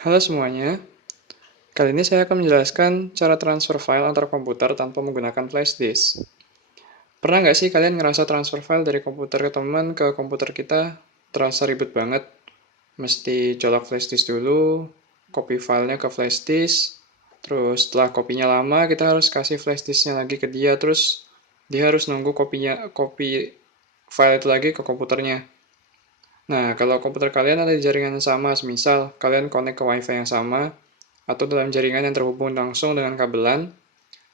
Halo semuanya, kali ini saya akan menjelaskan cara transfer file antar komputer tanpa menggunakan flash disk. Pernah nggak sih kalian ngerasa transfer file dari komputer ke teman ke komputer kita terasa ribet banget? Mesti colok flash disk dulu, copy filenya ke flash disk, terus setelah kopinya lama kita harus kasih flash disknya lagi ke dia, terus dia harus nunggu kopi file itu lagi ke komputernya. Nah, kalau komputer kalian ada di jaringan yang sama, semisal kalian connect ke WiFi yang sama, atau dalam jaringan yang terhubung langsung dengan kabelan,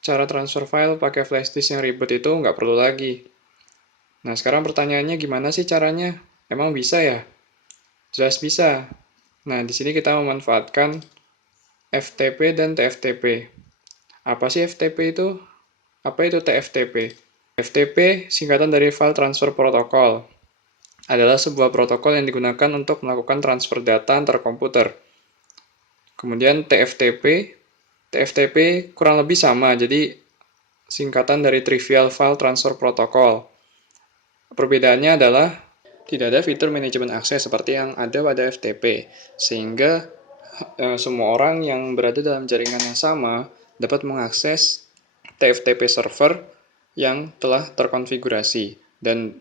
cara transfer file pakai flash disk yang ribet itu nggak perlu lagi. Nah, sekarang pertanyaannya gimana sih caranya? Emang bisa ya? Jelas bisa. Nah, di sini kita memanfaatkan FTP dan TFTP. Apa sih FTP itu? Apa itu TFTP? FTP singkatan dari File Transfer Protocol. Adalah sebuah protokol yang digunakan untuk melakukan transfer data antar komputer. Kemudian TFTP kurang lebih sama, jadi singkatan dari Trivial File Transfer Protocol. Perbedaannya adalah tidak ada fitur manajemen akses seperti yang ada pada FTP, sehingga semua orang yang berada dalam jaringan yang sama dapat mengakses TFTP server yang telah terkonfigurasi, dan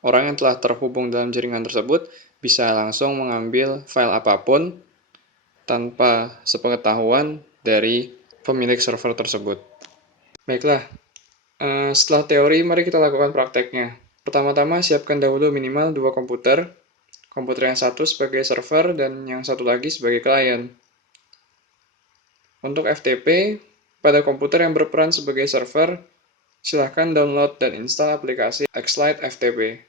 orang yang telah terhubung dalam jaringan tersebut bisa langsung mengambil file apapun tanpa sepengetahuan dari pemilik server tersebut. Baiklah, setelah teori, mari kita lakukan prakteknya. Pertama-tama, siapkan dahulu minimal 2 komputer. Komputer yang satu sebagai server dan yang satu lagi sebagai klien. Untuk FTP, pada komputer yang berperan sebagai server, silahkan download dan install aplikasi Xlite FTP.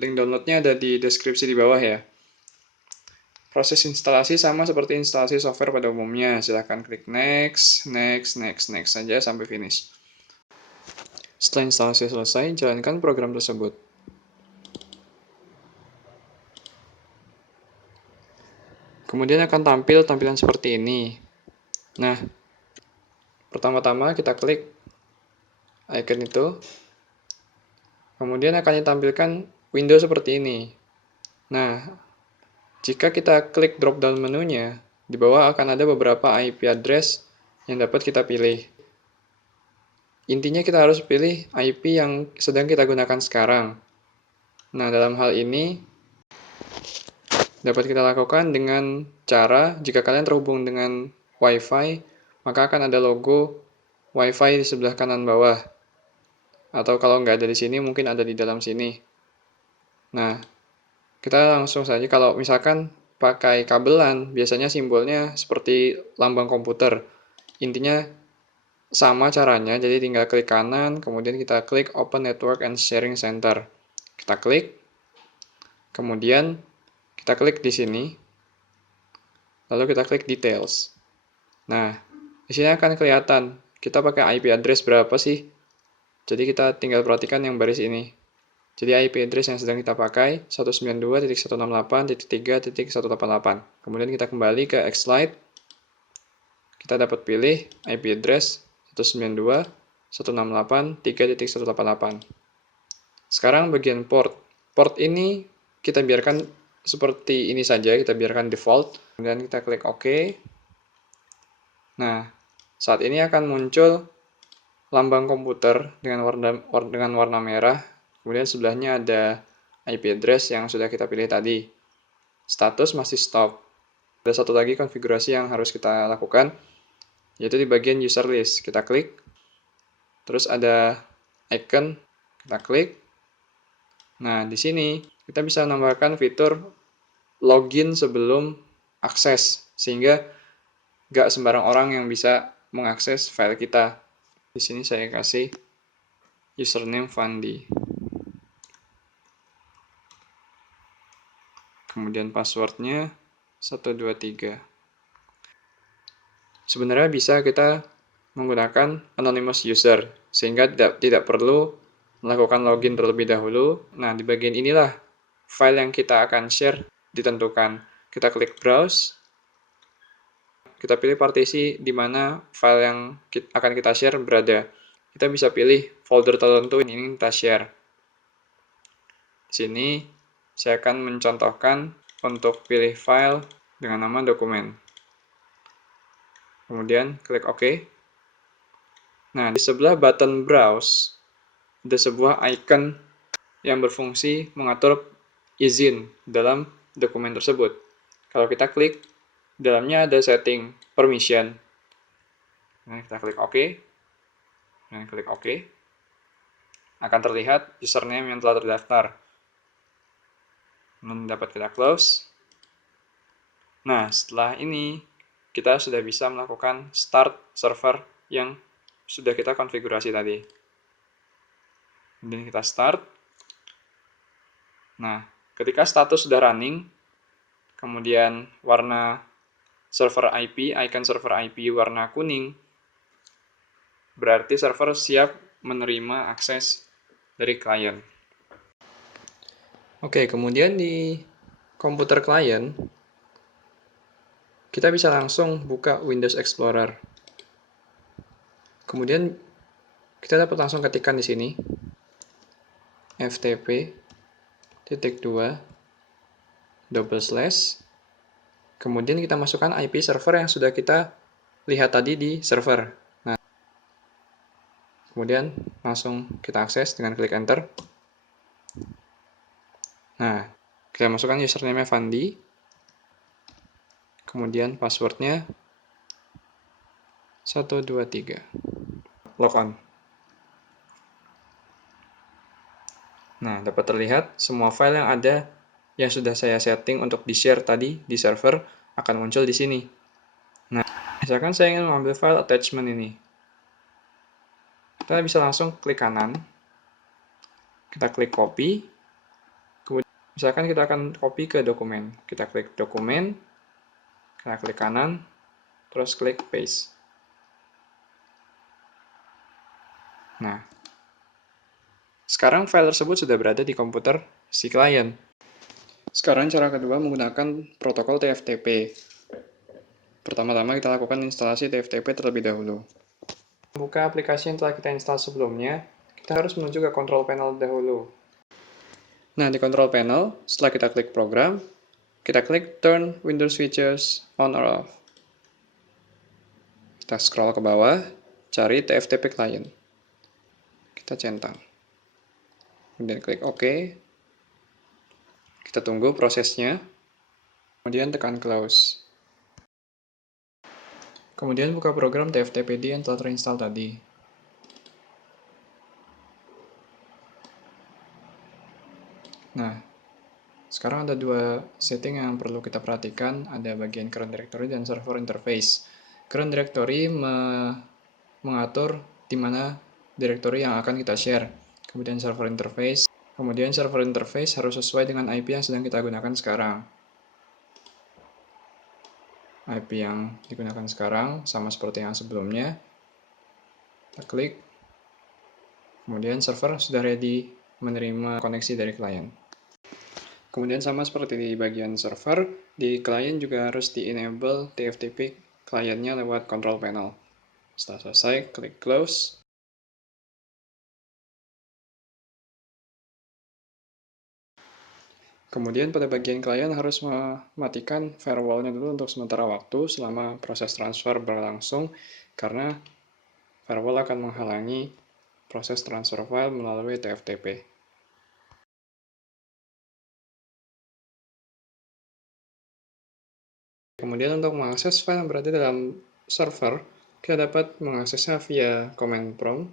Link downloadnya ada di deskripsi di bawah ya. Proses instalasi sama seperti instalasi software pada umumnya. Silahkan klik next, next, next, next saja sampai finish. Setelah instalasi selesai, jalankan program tersebut. Kemudian akan tampil tampilan seperti ini. Nah, pertama-tama kita klik icon itu. Kemudian akan ditampilkan window seperti ini. Nah, jika kita klik drop-down menunya, di bawah akan ada beberapa IP address yang dapat kita pilih. Intinya kita harus pilih IP yang sedang kita gunakan sekarang. Nah, dalam hal ini dapat kita lakukan dengan cara, jika kalian terhubung dengan WiFi, maka akan ada logo WiFi di sebelah kanan bawah. Atau kalau nggak ada di sini, mungkin ada di dalam sini. Nah, kita langsung saja, kalau misalkan pakai kabelan, biasanya simbolnya seperti lambang komputer. Intinya sama caranya, jadi tinggal klik kanan, kemudian kita klik Open Network and Sharing Center. Kita klik, kemudian kita klik di sini, lalu kita klik Details. Nah, di sini akan kelihatan kita pakai IP address berapa sih. Jadi kita tinggal perhatikan yang baris ini. Jadi IP address yang sedang kita pakai 192.168.3.188. Kemudian kita kembali ke Xlite. Kita dapat pilih IP address 192.168.3.188. Sekarang bagian port. Port ini kita biarkan seperti ini saja, kita biarkan default. Kemudian kita klik OK. Nah, saat ini akan muncul lambang komputer dengan warna merah. Kemudian sebelahnya ada IP address yang sudah kita pilih tadi. Status masih stop. Ada satu lagi konfigurasi yang harus kita lakukan, yaitu di bagian user list. Kita klik, terus ada icon, kita klik. Nah, di sini kita bisa menambahkan fitur login sebelum akses, sehingga nggak sembarang orang yang bisa mengakses file kita. Di sini saya kasih username Fandi. Kemudian passwordnya 123. Sebenarnya bisa kita menggunakan anonymous user, sehingga tidak perlu melakukan login terlebih dahulu. Nah, di bagian inilah file yang kita akan share ditentukan. Kita klik browse, kita pilih partisi di mana file yang akan kita share berada. Kita bisa pilih folder tertentu yang ingin kita share. Di sini saya akan mencontohkan untuk pilih file dengan nama dokumen. Kemudian klik OK. Nah, di sebelah button Browse, ada sebuah icon yang berfungsi mengatur izin dalam dokumen tersebut. Kalau kita klik, dalamnya ada setting permission. Nah, kita klik OK. Dan klik OK. Akan terlihat username yang telah terdaftar. Dapat kita close. Nah, setelah ini, kita sudah bisa melakukan start server yang sudah kita konfigurasi tadi. Kemudian kita start. Nah, ketika status sudah running, kemudian warna server IP, icon server IP warna kuning, berarti server siap menerima akses dari klien. Oke, kemudian di komputer klien, kita bisa langsung buka Windows Explorer. Kemudian kita dapat langsung ketikkan di sini ftp:// kemudian kita masukkan IP server yang sudah kita lihat tadi di server. Nah, kemudian langsung kita akses dengan klik enter. Nah, kita masukkan username Fandi, kemudian passwordnya 123. Log on. Nah, dapat terlihat semua file yang ada yang sudah saya setting untuk di-share tadi di server akan muncul di sini. Nah, misalkan saya ingin mengambil file attachment ini. Kita bisa langsung klik kanan. Kita klik copy. Kemudian, misalkan kita akan copy ke dokumen. Kita klik dokumen. Kita klik kanan. Terus klik paste. Nah, sekarang file tersebut sudah berada di komputer si klien. Sekarang cara kedua menggunakan protokol TFTP. Pertama-tama kita lakukan instalasi TFTP terlebih dahulu. Buka aplikasi yang telah kita install sebelumnya, kita harus menuju ke control panel dahulu. Nah, di control panel, setelah kita klik program, kita klik turn Windows switches on or off. Kita scroll ke bawah, cari TFTP client. Kita centang. Kemudian klik OK. Kita tunggu prosesnya. Kemudian tekan close. Kemudian buka program TFTPD yang telah terinstall tadi. Nah, sekarang ada dua setting yang perlu kita perhatikan, ada bagian current directory dan server interface. Current directory mengatur di mana directory yang akan kita share. Kemudian server interface harus sesuai dengan IP yang sedang kita gunakan sekarang. IP yang digunakan sekarang sama seperti yang sebelumnya. Kita klik. Kemudian server sudah ready menerima koneksi dari klien. Kemudian sama seperti di bagian server, di klien juga harus di-enable TFTP kliennya lewat control panel. Setelah selesai, klik close. Kemudian pada bagian klien harus mematikan firewall-nya dulu untuk sementara waktu selama proses transfer berlangsung, karena firewall akan menghalangi proses transfer file melalui TFTP. Kemudian untuk mengakses file yang berada dalam server, kita dapat mengaksesnya via command prompt.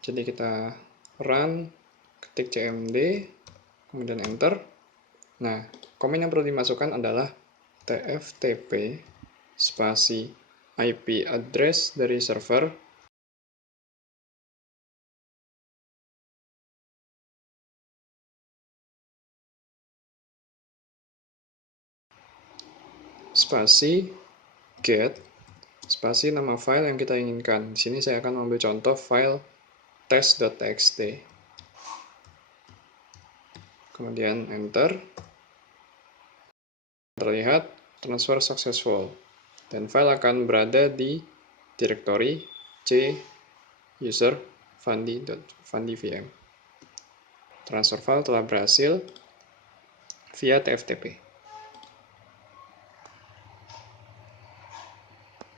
Jadi kita run, ketik cmd, kemudian enter. Nah, komen yang perlu dimasukkan adalah tftp spasi IP address dari server spasi get spasi nama file yang kita inginkan. Di sini saya akan mengambil contoh file test.txt. Kemudian enter. Terlihat transfer successful dan file akan berada di direktori c user fandi.fandivm. Transfer file telah berhasil via TFTP.